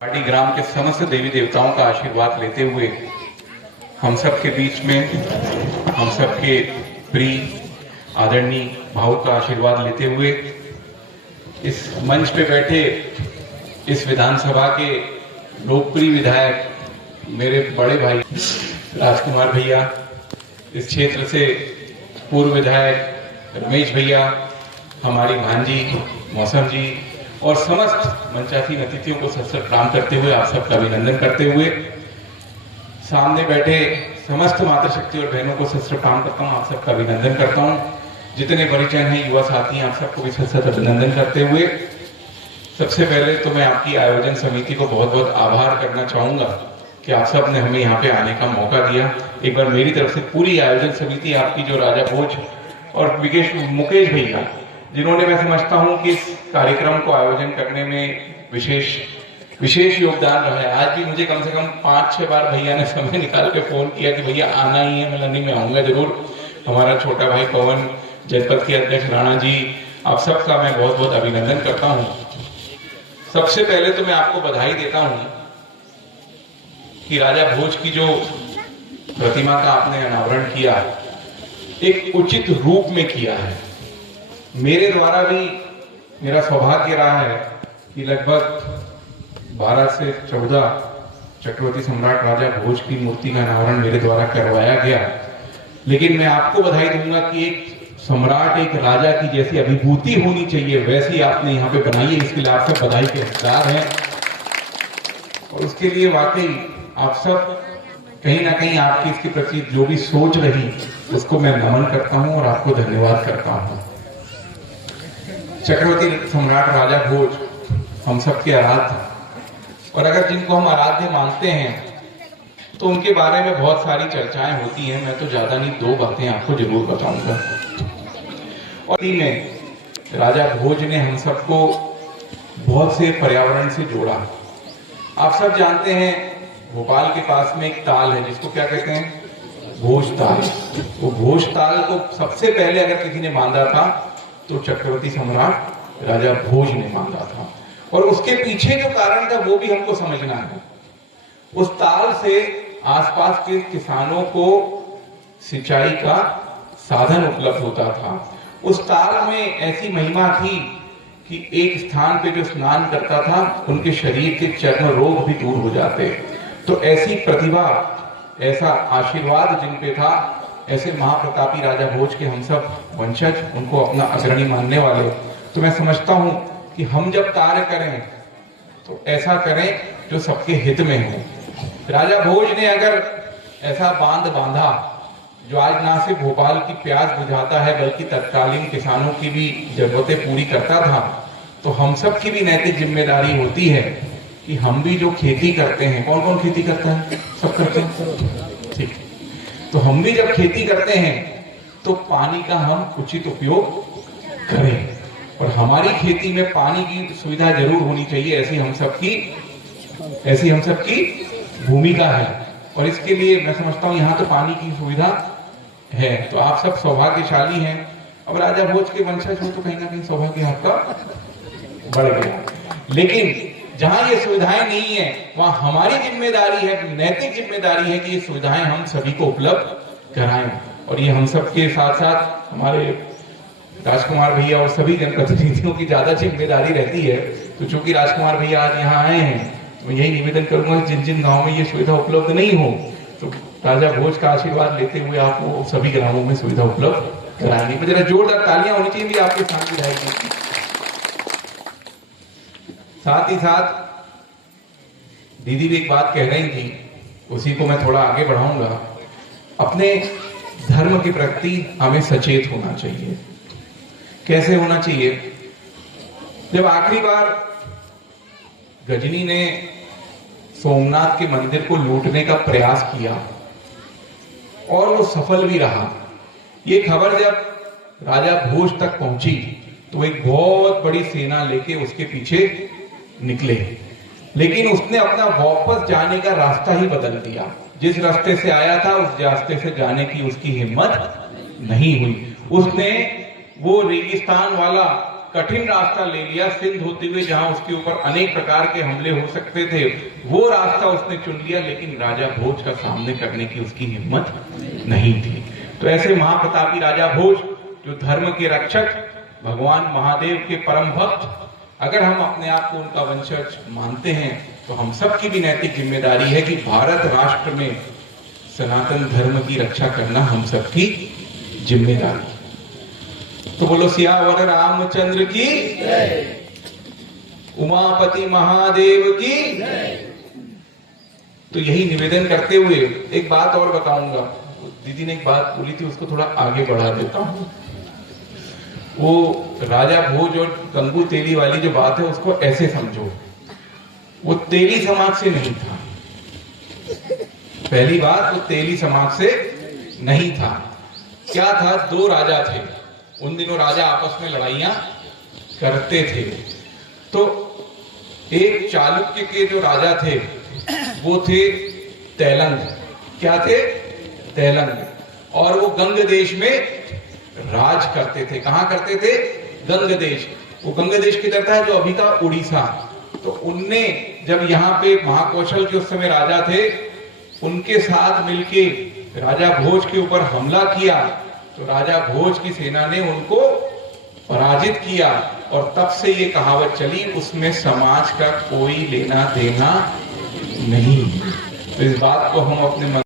पाटी ग्राम के समस्त देवी देवताओं का आशीर्वाद लेते हुए हम सब के बीच में हम सब के प्रिय आदरणीय भाव का आशीर्वाद लेते हुए इस मंच पे बैठे इस विधानसभा के लोकप्रिय विधायक मेरे बड़े भाई राजकुमार भैया, इस क्षेत्र से पूर्व विधायक रमेश भैया, हमारी भांजी मौसम जी और समस्त मंचासीन अतिथियों को सत प्रणाम करते हुए आप सबका अभिनंदन करते हुए सामने बैठे समस्त मातृशक्ति और बहनों को सत प्रणाम करता हूं, आप सबका अभिनंदन करता हूं। जितने परिजन हैं, युवा साथी हैं, आप सबको भी सत अभिनंदन करते हुए सबसे पहले तो मैं आपकी आयोजन समिति को बहुत बहुत आभार करना चाहूंगा कि आप सब ने हमें यहाँ पे आने का मौका दिया। एक बार मेरी तरफ से पूरी आयोजन समिति आपकी जो राजा भोज और मुकेश भैया, जिन्होंने मैं समझता हूं कि इस कार्यक्रम को आयोजन करने में विशेष योगदान रहा है। आज भी मुझे कम से कम 5-6 बार भैया ने समय निकाल के फोन किया कि भैया आना ही है, मैं नहीं आऊंगा जरूर। हमारा छोटा भाई पवन, जनपद के अध्यक्ष राणा जी, आप सबका मैं बहुत बहुत अभिनंदन करता हूं। सबसे पहले तो मैं आपको बधाई देता हूं कि राजा भोज की जो प्रतिमा का आपने अनावरण किया, एक उचित रूप में किया है। मेरे द्वारा भी मेरा सौभाग्य रहा है कि लगभग 12 से 14 चक्रवर्ती सम्राट राजा भोज की मूर्ति का अनावरण मेरे द्वारा करवाया गया। लेकिन मैं आपको बधाई दूंगा कि एक सम्राट, एक राजा की जैसी अभिभूति होनी चाहिए वैसी आपने यहाँ पे बनाई है। इसके लिए आप सब बधाई के हकदार हैं और उसके लिए वाकई आप सब कहीं ना कहीं आपकी इसके प्रति जो भी सोच रही उसको मैं नमन करता हूं और आपको धन्यवाद करता हूं। चक्रवर्ती सम्राट राजा भोज हम सबके आराध्य, और अगर जिनको हम आराध्य मानते हैं तो उनके बारे में बहुत सारी चर्चाएं होती हैं। मैं तो ज्यादा नहीं, 2 बातें आपको जरूर बताऊंगा। और में राजा भोज ने हम सबको बहुत से पर्यावरण से जोड़ा। आप सब जानते हैं भोपाल के पास में एक ताल है जिसको क्या कहते हैं, भोज ताल। वो भोज ताल को सबसे पहले अगर किसी ने बांधा था तो चक्रवर्ती सम्राट राजा भोज ने बांधा था, और उसके पीछे जो कारण था वो भी हमको समझना है। उस ताल से आसपास के किसानों को सिंचाई का साधन उपलब्ध होता था। उस ताल में ऐसी महिमा थी कि एक स्थान पे जो स्नान करता था उनके शरीर के चर्म रोग भी दूर हो जाते। तो ऐसी प्रतिभा, ऐसा आशीर्वाद जिन पे था, ऐसे महाप्रतापी राजा भोज के हम सब वंशज, उनको अपना अग्रणी मानने वाले, तो मैं समझता हूं कि हम जब कार्य करें तो ऐसा करें जो सबके हित में हो। राजा भोज ने अगर ऐसा बांध बांधा जो आज ना सिर्फ भोपाल की प्यास बुझाता है बल्कि तत्कालीन किसानों की भी जरूरतें पूरी करता था, तो हम सब की भी नैतिक जिम्मेदारी होती है कि हम भी जो खेती करते हैं, कौन कौन खेती करता है, सब करते हैं, ठीक। तो हम भी जब खेती करते हैं तो पानी का हम उचित उपयोग करें, और हमारी खेती में पानी की सुविधा जरूर होनी चाहिए। ऐसी हम सबकी भूमिका है, और इसके लिए मैं समझता हूं यहाँ तो पानी की सुविधा है, तो आप सब सौभाग्यशाली हैं। अब राजा भोज के वंशज हो तो कहीं ना कहीं सौभाग्य आपका बढ़ गया। लेकिन जहां ये सुविधाएं नहीं है वहां हमारी जिम्मेदारी है, नैतिक जिम्मेदारी है कि ये सुविधाएं हम सभी को उपलब्ध कराएं। और ये हम सबके साथ साथ हमारे राजकुमार भैया और सभी जनप्रतिनिधियों की ज्यादा जिम्मेदारी रहती है। तो चूंकि राजकुमार भैया आज यहाँ आए हैं तो मैं यही निवेदन करूंगा, जिन जिन गाँव में ये सुविधा उपलब्ध नहीं हो तो राजा भोज का आशीर्वाद लेते हुए आप वो सभी ग्रामों में सुविधा उपलब्ध कराएंगे। जरा जोरदार तालियां होनी चाहिए आपके साथ विधायक जी। साथ ही साथ दीदी भी एक बात कह रही थी, उसी को मैं थोड़ा आगे बढ़ाऊंगा। अपने धर्म के प्रति हमें सचेत होना चाहिए। कैसे होना चाहिए? जब आखिरी बार गजनी ने सोमनाथ के मंदिर को लूटने का प्रयास किया और वो सफल भी रहा, ये खबर जब राजा भोज तक पहुंची तो एक बहुत बड़ी सेना लेके उसके पीछे निकले, लेकिन उसने अपना वापस जाने का रास्ता ही बदल दिया। जिस रास्ते से आया था उस रास्ते से जाने की उसकी हिम्मत नहीं हुई। उसने वो रेगिस्तान वाला कठिन रास्ता ले लिया, सिंध होते हुए, जहां उसके ऊपर अनेक प्रकार के हमले हो सकते थे, वो रास्ता उसने चुन लिया, लेकिन राजा भोज का सामने करने की उसकी हिम्मत नहीं थी। तो ऐसे महाप्रतापी राजा भोज, जो धर्म के रक्षक, भगवान महादेव के परम भक्त, अगर हम अपने आप को उनका वंशज मानते हैं, तो हम सबकी भी नैतिक जिम्मेदारी है कि भारत राष्ट्र में सनातन धर्म की रक्षा करना हम सबकी जिम्मेदारी। तो बोलो सियावर रामचंद्र की, उमापति महादेव की। तो यही निवेदन करते हुए एक बात और बताऊंगा। दीदी ने एक बात बोली थी, उसको थोड़ा आगे बढ़ा देता हूं। वो राजा भोज और गंगू तेली वाली जो बात है, उसको ऐसे समझो, वो तेली समाज से नहीं था। पहली बात, वो तेली समाज से नहीं था। क्या था? दो राजा थे। उन दिनों राजा आपस में लड़ाइयां करते थे। तो एक चालुक्य के जो राजा थे, वो थे तैलंग। क्या थे? तैलंग। और वो गंग देश में राज करते थे। कहां करते थे? गंग देश। वो गंग देश किधर था? जो अभी का उड़ीसा। तो उनने जब यहाँ पे महाकौशल के उस समय राजा थे, उनके साथ मिलके राजा भोज के ऊपर हमला किया, तो राजा भोज की सेना ने उनको पराजित किया। और तब से ये कहावत चली, उसमें समाज का कोई लेना देना नहीं। तो इस बात को हम अपने